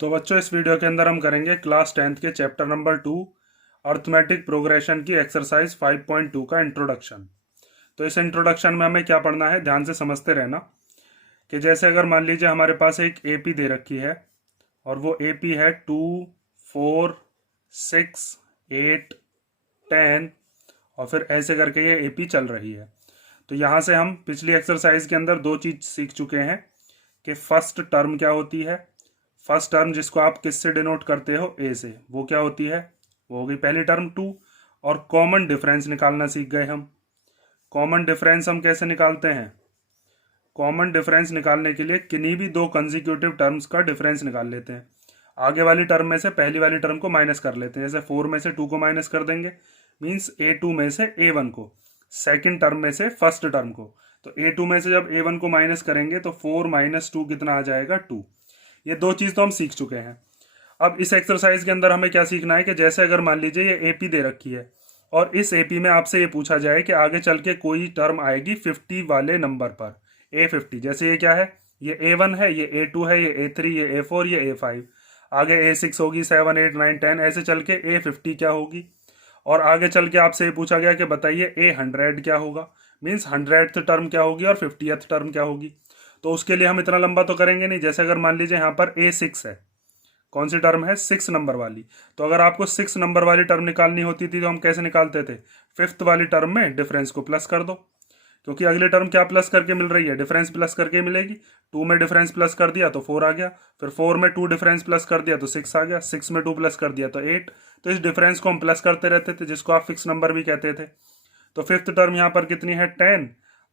तो बच्चों, इस वीडियो के अंदर हम करेंगे क्लास 10th के चैप्टर नंबर 2 अर्थमेटिक प्रोग्रेशन की एक्सरसाइज 5.2 का इंट्रोडक्शन। तो इस इंट्रोडक्शन में हमें क्या पढ़ना है, ध्यान से समझते रहना। कि जैसे अगर मान लीजिए हमारे पास एक एपी दे रखी है और वो एपी है 2, 4, 6, 8, 10 और फिर ऐसे करके ये एपी चल रही है। तो यहाँ से हम पिछली एक्सरसाइज के अंदर दो चीज सीख चुके हैं कि फर्स्ट टर्म क्या होती है। फर्स्ट टर्म जिसको आप किससे डिनोट करते हो, ए से, वो क्या होती है, वो होगी पहली टर्म 2। और कॉमन डिफरेंस निकालना सीख गए हम। कॉमन डिफरेंस हम कैसे निकालते हैं? कॉमन डिफरेंस निकालने के लिए किन्हीं भी दो कंसेक्यूटिव टर्म्स का डिफरेंस निकाल लेते हैं। आगे वाली टर्म में से पहली वाली टर्म को माइनस कर लेते हैं। जैसे 4 में से 2 को माइनस कर देंगे, मीन्स A2 में से A1 को, सेकेंड टर्म में से फर्स्ट टर्म को। तो A2 में से जब A1 को माइनस करेंगे तो 4 माइनस 2 कितना आ जाएगा, 2। ये दो चीज तो हम सीख चुके हैं। अब इस एक्सरसाइज के अंदर हमें क्या सीखना है कि जैसे अगर मान लीजिए ये एपी दे रखी है और इस एपी में आपसे ये पूछा जाए कि आगे चल के कोई टर्म आएगी 50 वाले नंबर पर, A50। जैसे ये क्या है, ये A1 है, ये A2 है, ये A3, ये A4, ये A5। आगे A6 होगी, 7, 8, 9, 10, ऐसे चल के A50 क्या होगी। और आगे चल के आपसे ये पूछा गया कि बताइए A100 क्या होगा, मीन्स 100th टर्म क्या होगी और 50th टर्म क्या होगी। तो उसके लिए हम इतना लंबा तो करेंगे नहीं। जैसे अगर मान लीजिए यहाँ पर A6 है, कौन सी टर्म है, 6 नंबर वाली। तो अगर आपको 6 नंबर वाली टर्म निकालनी होती थी तो हम कैसे निकालते थे, फिफ्थ वाली टर्म में डिफरेंस को प्लस कर दो, क्योंकि अगली टर्म क्या प्लस करके मिल रही है, डिफरेंस प्लस करके मिलेगी। 2 में डिफरेंस प्लस कर दिया तो 4 आ गया, फिर 4 में 2 डिफरेंस प्लस कर दिया तो 6 आ गया, 6 में 2 प्लस कर दिया तो 8। तो इस डिफरेंस को हम प्लस करते रहते थे, जिसको आप फिक्स नंबर भी कहते थे। तो फिफ्थ टर्म यहाँ पर कितनी है, 10,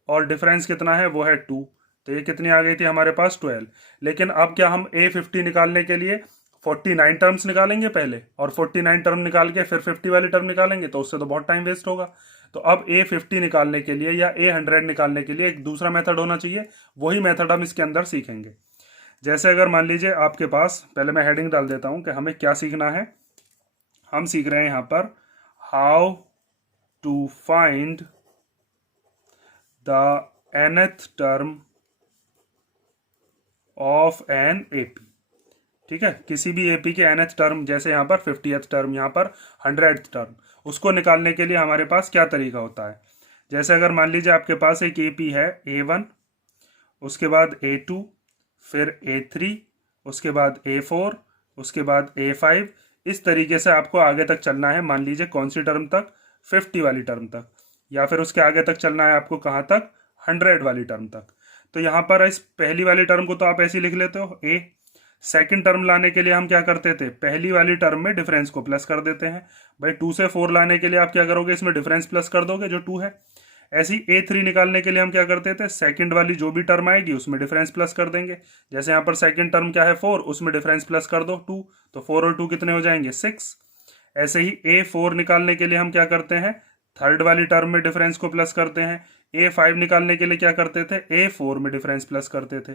और डिफरेंस कितना है, वो है 2। तो ये कितनी आ गई थी हमारे पास, 12। लेकिन अब क्या हम A50 निकालने के लिए 49 टर्म्स निकालेंगे पहले, और 49 टर्म निकाल के फिर 50 वाली टर्म निकालेंगे, तो उससे तो बहुत टाइम वेस्ट होगा। तो अब A50 निकालने के लिए या A100 निकालने के लिए एक दूसरा मेथड होना चाहिए। वही मेथड हम इसके अंदर सीखेंगे। जैसे अगर मान लीजिए आपके पास, पहले मैं हेडिंग डाल देता हूं कि हमें क्या सीखना है। हम सीख रहे हैं यहाँ पर how to find the nth term of N AP. ठीक है, किसी भी एपी के nth टर्म, जैसे यहाँ पर 50th टर्म, यहाँ पर 100th टर्म, उसको निकालने के लिए हमारे पास क्या तरीका होता है। जैसे अगर मान लीजिए आपके पास एक एपी है A1, उसके बाद A2, फिर A3, उसके बाद A4, उसके बाद A5। इस तरीके से आपको आगे तक चलना है। मान लीजिए कौन सी टर्म तक, 50 वाली टर्म तक, या फिर उसके आगे तक चलना है आपको कहाँ तक, 100 वाली टर्म तक। तो यहाँ पर इस पहली वाली टर्म को तो आप ऐसे ही लिख लेते हो A। सेकंड टर्म लाने के लिए हम क्या करते थे, पहली वाली टर्म में डिफरेंस को प्लस कर देते हैं। भाई 2 से 4 लाने के लिए आप क्या करोगे, इसमें डिफरेंस प्लस कर दोगे जो 2 है। ऐसी A3 निकालने के लिए हम क्या करते थे, सेकंड वाली जो भी टर्म आएगी उसमें डिफरेंस प्लस कर देंगे। जैसे यहाँ पर सेकंड टर्म क्या है, 4, उसमें डिफरेंस प्लस कर दो 2, तो 4 और 2 कितने हो जाएंगे, 6। ऐसे ही A4 निकालने के लिए हम क्या करते हैं, थर्ड वाली टर्म में डिफरेंस को प्लस करते हैं। A5 निकालने के लिए क्या करते थे, A4 में डिफरेंस प्लस करते थे।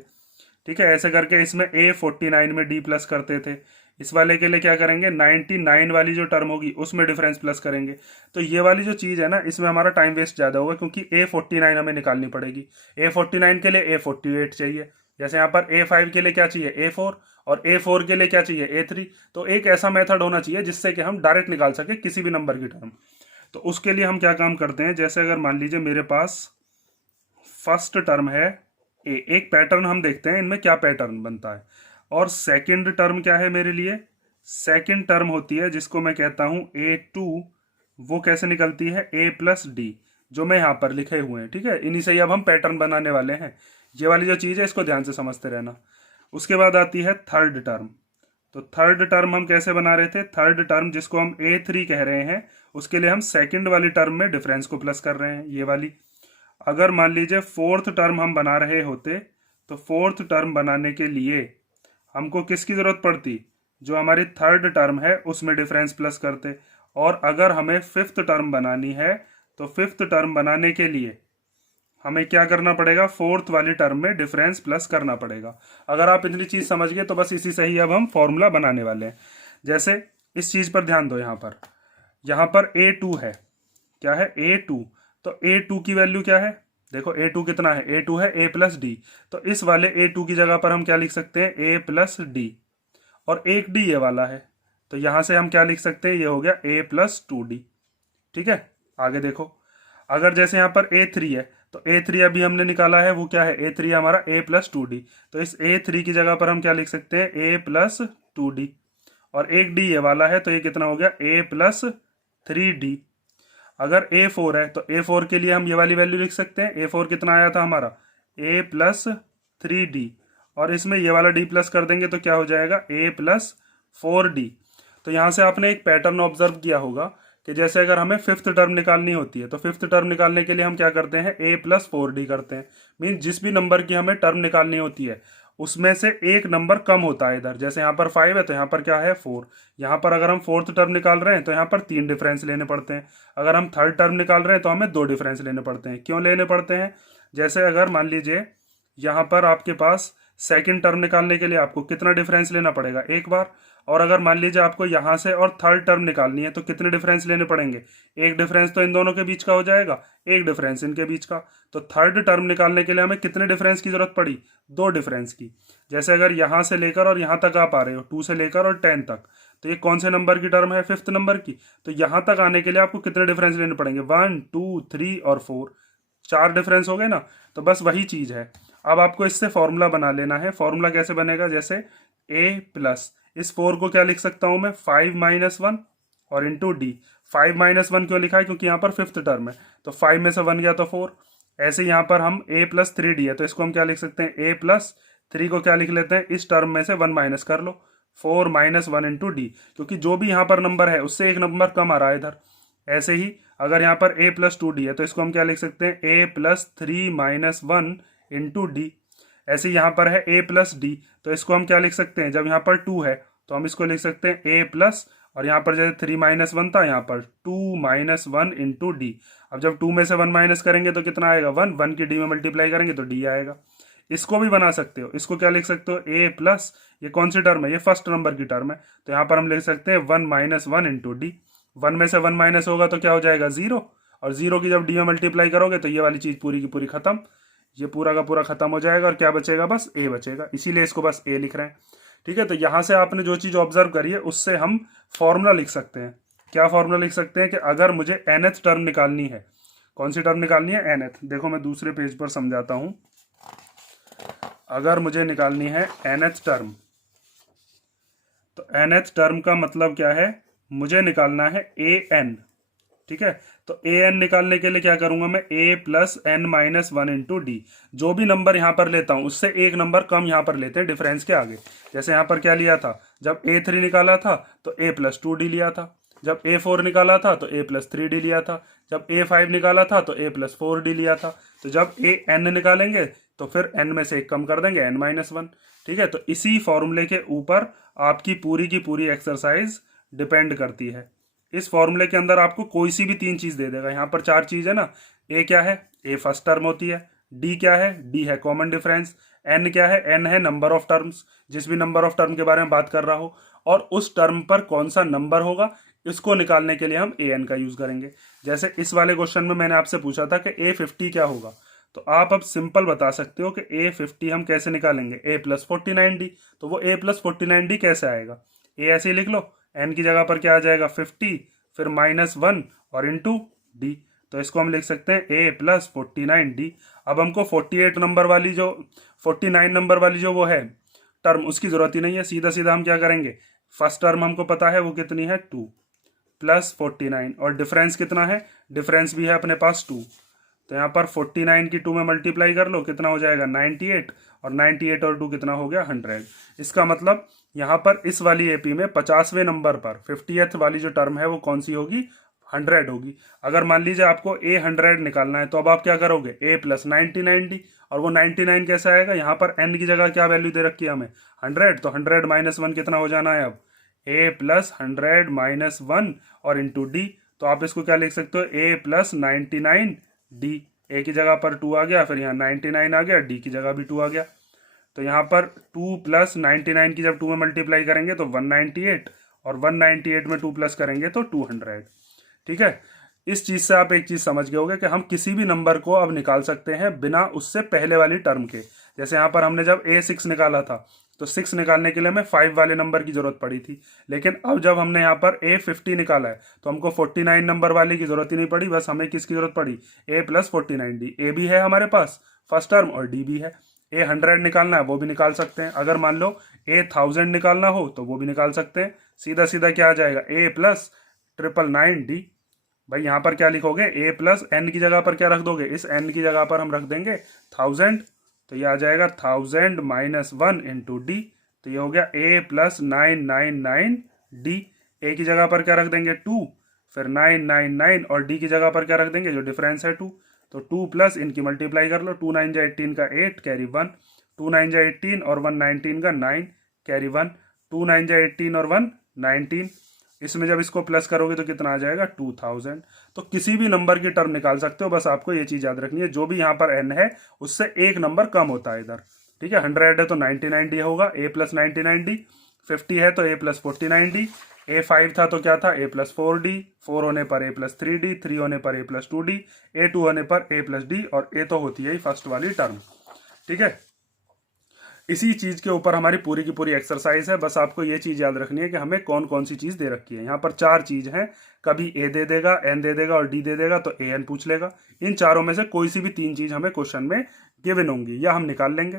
ठीक है, ऐसे करके इसमें A49 में D प्लस करते थे। इस वाले के लिए क्या करेंगे, 99 वाली जो टर्म होगी उसमें डिफरेंस प्लस करेंगे। तो ये वाली जो चीज़ है ना, इसमें हमारा टाइम वेस्ट ज़्यादा होगा, क्योंकि A49 हमें निकालनी पड़ेगी। A49 के लिए A48 चाहिए। जैसे यहाँ पर A5 के लिए क्या चाहिए, A4, और A4 के लिए क्या चाहिए, A3। तो एक ऐसा मेथड होना चाहिए जिससे कि हम डायरेक्ट निकाल सके किसी भी नंबर की टर्म। तो उसके लिए हम क्या काम करते हैं, जैसे अगर मान लीजिए मेरे पास फर्स्ट टर्म है ए, एक पैटर्न हम देखते हैं इनमें क्या पैटर्न बनता है। और सेकंड टर्म क्या है मेरे लिए, सेकंड टर्म होती है जिसको मैं कहता हूं A2। वो कैसे निकलती है, A+D, जो मैं यहाँ पर लिखे हुए हैं। ठीक है, इन्हीं से ही अब हम पैटर्न बनाने वाले हैं। ये वाली जो चीज़ है इसको ध्यान से समझते रहना। उसके बाद आती है थर्ड टर्म। तो थर्ड टर्म हम कैसे बना रहे थे, थर्ड टर्म जिसको हम A3 कह रहे हैं, उसके लिए हम सेकंड वाली टर्म में डिफरेंस को प्लस कर रहे हैं, ये वाली। अगर मान लीजिए फोर्थ टर्म हम बना रहे होते, तो फोर्थ टर्म बनाने के लिए हमको किसकी ज़रूरत पड़ती, जो हमारी थर्ड टर्म है उसमें डिफरेंस प्लस करते। और अगर हमें फिफ्थ टर्म बनानी है, तो फिफ्थ टर्म बनाने के लिए हमें क्या करना पड़ेगा, फोर्थ वाली टर्म में डिफरेंस प्लस करना पड़ेगा। अगर आप इतनी चीज़ समझ गए तो बस इसी से ही अब हम फॉर्मूला बनाने वाले हैं। जैसे इस चीज़ पर ध्यान दो, यहाँ पर A2 है, क्या है, A2। तो A2 की वैल्यू क्या है, देखो A2 कितना है, A2 है A+D। तो इस वाले A2 की जगह पर हम क्या लिख सकते हैं, A+D। और एक डी ये वाला है, तो यहाँ से हम क्या लिख सकते हैं, ये हो गया a प्लस 2d। ठीक है, आगे देखो, अगर जैसे यहाँ पर a3 है तो a3 अभी हमने निकाला है, वो क्या है, a3 हमारा a प्लस 2d। तो इस a3 की जगह पर हम क्या लिख सकते हैं, a प्लस 2d, और एक डी ये वाला है तो ये कितना हो गया, a प्लस 3d। अगर a4 है तो a4 के लिए हम ये वाली वैल्यू लिख सकते हैं, a4 कितना आया था हमारा, a प्लस 3d, और इसमें ये वाला d प्लस कर देंगे तो क्या हो जाएगा, a प्लस 4d। तो यहाँ से आपने एक पैटर्न ऑब्जर्व किया होगा कि जैसे अगर हमें फिफ्थ टर्म निकालनी होती है तो फिफ्थ टर्म निकालने के लिए हम क्या करते हैं, a प्लस 4d करते हैं। मीन जिस भी नंबर की हमें टर्म निकालनी होती है उसमें से एक नंबर कम होता है इधर, जैसे यहाँ पर 5 है तो यहाँ पर क्या है 4। यहाँ पर अगर हम फोर्थ टर्म निकाल रहे हैं तो यहाँ पर 3 डिफरेंस लेने पड़ते हैं। अगर हम थर्ड टर्म निकाल रहे हैं तो हमें 2 डिफरेंस लेने पड़ते हैं। क्यों लेने पड़ते हैं, जैसे अगर मान लीजिए यहाँ पर आपके पास सेकंड टर्म निकालने के लिए आपको कितना डिफरेंस लेना पड़ेगा, एक बार। और अगर मान लीजिए आपको यहाँ से और थर्ड टर्म निकालनी है तो कितने डिफरेंस लेने पड़ेंगे, एक डिफरेंस तो इन दोनों के बीच का हो जाएगा, एक डिफरेंस इनके बीच का। तो थर्ड टर्म निकालने के लिए हमें कितने डिफरेंस की जरूरत पड़ी, 2 डिफरेंस की। जैसे अगर यहाँ से लेकर और यहाँ तक आप आ रहे हो, 2 से लेकर और 10 तक, तो ये कौन से नंबर की टर्म है, फिफ्थ नंबर की। तो यहाँ तक आने के लिए आपको कितने डिफरेंस लेने पड़ेंगे, 1 2 3 और 4, 4 डिफरेंस हो गए ना। तो बस वही चीज़ है। अब आपको इससे फॉर्मूला बना लेना है। फॉर्मूला कैसे बनेगा, जैसे a प्लस, इस 4 को क्या लिख सकता हूं मैं, 5 माइनस 1 और इंटू डी। 5 माइनस 1 क्यों लिखा है, क्योंकि यहाँ पर फिफ्थ टर्म है, तो 5 में से 1 गया तो 4। ऐसे यहाँ पर हम a प्लस 3d है तो इसको हम क्या लिख सकते हैं, a प्लस 3 को क्या लिख लेते हैं, इस टर्म में से 1 माइनस कर लो, 4 माइनस 1 इंटू डी, क्योंकि जो भी यहाँ पर नंबर है उससे एक नंबर कम आ रहा है इधर। ऐसे ही अगर यहाँ पर a प्लस 2d है तो इसको हम क्या लिख सकते हैं, a plus 3 minus 1 into D. ऐसे यहाँ पर है a प्लस डी, तो इसको हम क्या लिख सकते हैं, जब यहाँ पर 2 है तो हम इसको लिख सकते हैं a प्लस, और यहाँ पर जैसे 3 माइनस 1 था, यहाँ पर 2 माइनस 1 इंटू डी। अब जब 2 में से 1 माइनस करेंगे तो कितना आएगा, 1, 1 की डी में मल्टीप्लाई करेंगे तो डी आएगा। इसको भी बना सकते हो, इसको क्या लिख सकते हो, a प्लस, ये कौन सी टर्म है, ये फर्स्ट नंबर की टर्म है, तो यहाँ पर हम लिख सकते हैं 1 माइनस 1 इंटू डी। 1 में से 1 माइनस होगा तो क्या हो जाएगा, 0, और 0 की जब डी में मल्टीप्लाई करोगे तो ये वाली चीज़ पूरी की पूरी खत्म, ये पूरा का पूरा खत्म हो जाएगा, और क्या बचेगा, बस a बचेगा, इसीलिए इसको बस a लिख रहे हैं। ठीक है, तो यहाँ से आपने जो चीज़ ऑब्जर्व करी है उससे हम फॉर्मूला लिख सकते हैं। क्या फॉर्मूला लिख सकते हैं कि अगर मुझे nth टर्म निकालनी है, कौन सी टर्म निकालनी है, nth। देखो मैं दूसरे पेज पर समझाता हूँ। अगर मुझे निकालनी है nth टर्म, तो nth टर्म का मतलब क्या है, मुझे निकालना है an। ठीक है, तो an निकालने के लिए क्या करूंगा मैं, a plus n minus 1 into D. जो भी नंबर यहाँ पर लेता हूँ उससे एक नंबर कम यहाँ पर लेते हैं डिफरेंस के आगे। जैसे यहाँ पर क्या लिया था, जब a3 निकाला था तो a प्लस 2d लिया था, जब a4 निकाला था तो a प्लस 3d लिया था, जब a5 निकाला था तो a प्लस 4d लिया था। तो जब an निकालेंगे तो फिर n में से एक कम कर देंगे, n माइनस 1। ठीक है, तो इसी फॉर्मूले के ऊपर आपकी पूरी की पूरी एक्सरसाइज डिपेंड करती है। इस फॉर्मूले के अंदर आपको कोई सी भी 3 चीज दे देगा। यहाँ पर 4 चीज है ना, a क्या है, a फर्स्ट टर्म होती है, d क्या है, d है कॉमन डिफरेंस, n क्या है, n है नंबर ऑफ टर्म्स, जिस भी नंबर ऑफ टर्म के बारे में बात कर रहा हो, और उस टर्म पर कौन सा नंबर होगा इसको निकालने के लिए हम an का यूज करेंगे। जैसे इस वाले क्वेश्चन में मैंने आपसे पूछा था कि a50 क्या होगा, तो आप अब सिंपल बता सकते हो कि a50 हम कैसे निकालेंगे, a प्लस 49d। तो वो a प्लस 49d कैसे आएगा, a ऐसे ही लिख लो, n की जगह पर क्या आ जाएगा 50, फिर माइनस 1 और इंटू डी। तो इसको हम लिख सकते हैं a प्लस 49d। अब हमको 48 नंबर वाली जो 49 नंबर वाली जो वो है टर्म, उसकी जरूरत ही नहीं है। सीधा सीधा हम क्या करेंगे, फर्स्ट टर्म हमको पता है वो कितनी है 2 प्लस 49, और डिफरेंस कितना है, डिफरेंस भी है अपने पास 2। तो यहाँ पर 49 की 2 में मल्टीप्लाई कर लो, कितना हो जाएगा 98, और 98 और 2 कितना हो गया 100। इसका मतलब यहाँ पर इस वाली एपी में 50वें नंबर पर 50th वाली जो टर्म है वो कौन सी होगी, 100 होगी। अगर मान लीजिए आपको a 100 निकालना है तो अब आप क्या करोगे, a प्लस 99d, और वो 99 कैसे आएगा, यहाँ पर n की जगह क्या वैल्यू दे रखी है हमें 100, तो 100 माइनस 1 कितना हो जाना है अब, a प्लस 100 माइनस 1 और इंटू डी। तो आप इसको क्या लिख सकते हो, a प्लस 99d, a की जगह पर 2 आ गया, फिर यहाँ 99 आ गया, d की जगह भी 2 आ गया। तो यहाँ पर 2 प्लस 99 की जब 2 में मल्टीप्लाई करेंगे तो 198, और 198 में 2 प्लस करेंगे तो 200। ठीक है, इस चीज से आप एक चीज समझ गए होगे कि हम किसी भी नंबर को अब निकाल सकते हैं बिना उससे पहले वाली टर्म के। जैसे यहाँ पर हमने जब A6 निकाला था तो 6 निकालने के लिए हमें 5 वाले नंबर की जरूरत पड़ी थी, लेकिन अब जब हमने यहाँ पर A50 निकाला है तो हमको 49 नंबर वाले की जरूरत ही नहीं पड़ी, बस हमें किसकी जरूरत पड़ी, A प्लस 49D। ए भी है हमारे पास फर्स्ट टर्म और डी भी है। A100 निकालना है वो भी निकाल सकते हैं, अगर मान लो A1000 निकालना हो तो वो भी निकाल सकते हैं। सीधा सीधा क्या आ जाएगा, A प्लस 999D। भाई यहाँ पर क्या लिखोगे, A प्लस एन की जगह पर क्या रख दोगे, इस n की जगह पर हम रख देंगे 1000, तो ये आ जाएगा 1000 माइनस 1 इंटू डी, तो ये हो गया A प्लस 999D। ए की जगह पर क्या रख देंगे 2, फिर 999 और डी की जगह पर क्या रख देंगे, जो डिफरेंस है 2, तो 2 प्लस इनकी मल्टीप्लाई कर लो, 2 9 जा 18 का 8 कैरी 1, 2 9 जा 18 और 1 19 का 9 कैरी 1, 2 9 जा 18 और 1 19। इसमें जब इसको प्लस करोगे तो कितना आ जाएगा 2000। तो किसी भी नंबर की टर्म निकाल सकते हो, बस आपको ये चीज याद रखनी है, जो भी यहाँ पर n है उससे एक नंबर कम होता है इधर, ठीक है। 100 है तो 99D होगा, A प्लस 99D। 50 है तो A प्लस 49D। A5 था तो क्या था, A प्लस 4D। 4 होने पर A प्लस 3D। 3 होने पर A प्लस 2D। A2 होने पर A प्लस D, और A तो होती है फर्स्ट वाली टर्म, ठीक है। इसी चीज के ऊपर हमारी पूरी की पूरी एक्सरसाइज है, बस आपको ये चीज याद रखनी है कि हमें कौन कौन सी चीज दे रखी है। यहाँ पर 4 चीज हैं, कभी A दे देगा, N दे देगा और D दे देगा, तो AN पूछ लेगा। इन चारों में से कोई सी भी 3 चीज हमें क्वेश्चन में गिवन होंगी या हम निकाल लेंगे,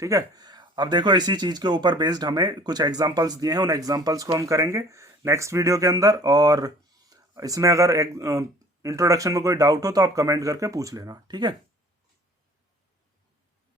ठीक है। अब देखो इसी चीज के ऊपर बेस्ड हमें कुछ एग्जाम्पल्स दिए हैं, उन एग्जाम्पल्स को हम करेंगे नेक्स्ट वीडियो के अंदर। और इसमें अगर इंट्रोडक्शन में कोई डाउट हो तो आप कमेंट करके पूछ लेना, ठीक है।